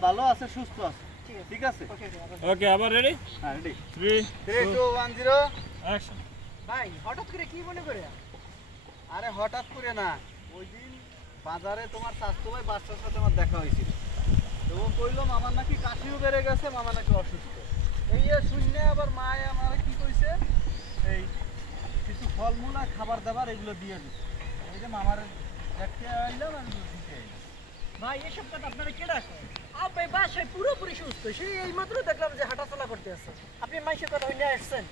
ভালো আছে সুস্থ আছে? ঠিক আছে। ওকে, ওকে, আবার- রেডি হ্যাঁ রেডি অ্যাকশন ভাই হঠাৎ করে কি মনে করে? আরে হঠাৎ করে না। ওই দিন বাজারে তোমার স্বাস্থ্য ভাই বাচ্চার সাথে আমার দেখা হয়েছিল। ও কইলো মামার নাকি কাশিও বেড়ে গেছে মামা নাকি অসুস্থ। এই শুনে আবার মায়ে আমার কি কইছে এই কিছু ফলমূল আর খাবার দাবার এগুলো দিয়ে দিচ্ছে এই যে মামার দেখতে আইলাম আর দিতে আইলাম। ভাই এসব কথা আপনারা কে ডাকে আপনি বাসায় পুরোপুরি সুস্থ সেই এই মাত্র দেখলাম যে হাঁটাচলা করতে আছে। আপনি মাইসের কথা নিয়ে আসছেন।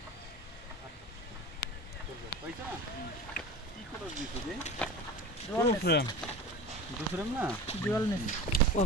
কি খরচ দিছো যে ফুল ফ্রেম দুসরেম না? জুয়াল নেই